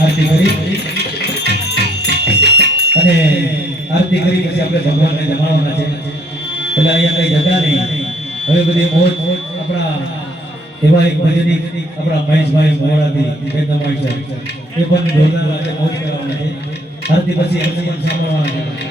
આરતી કરી અને આરતી કરી પછી આપણે ભગવાનને જમાડવાના છે એટલે અહીંયા કઈ જતા નહીં હવે બધી મોજ આપણા એવા એક ભજની આપણા મહેશભાઈ મોરાથી બેદમાઈ છે એ પણ જોરદાર વાતે મોજ કરવાના છે આરતી પછી એમને પણ સાંભળવાના છે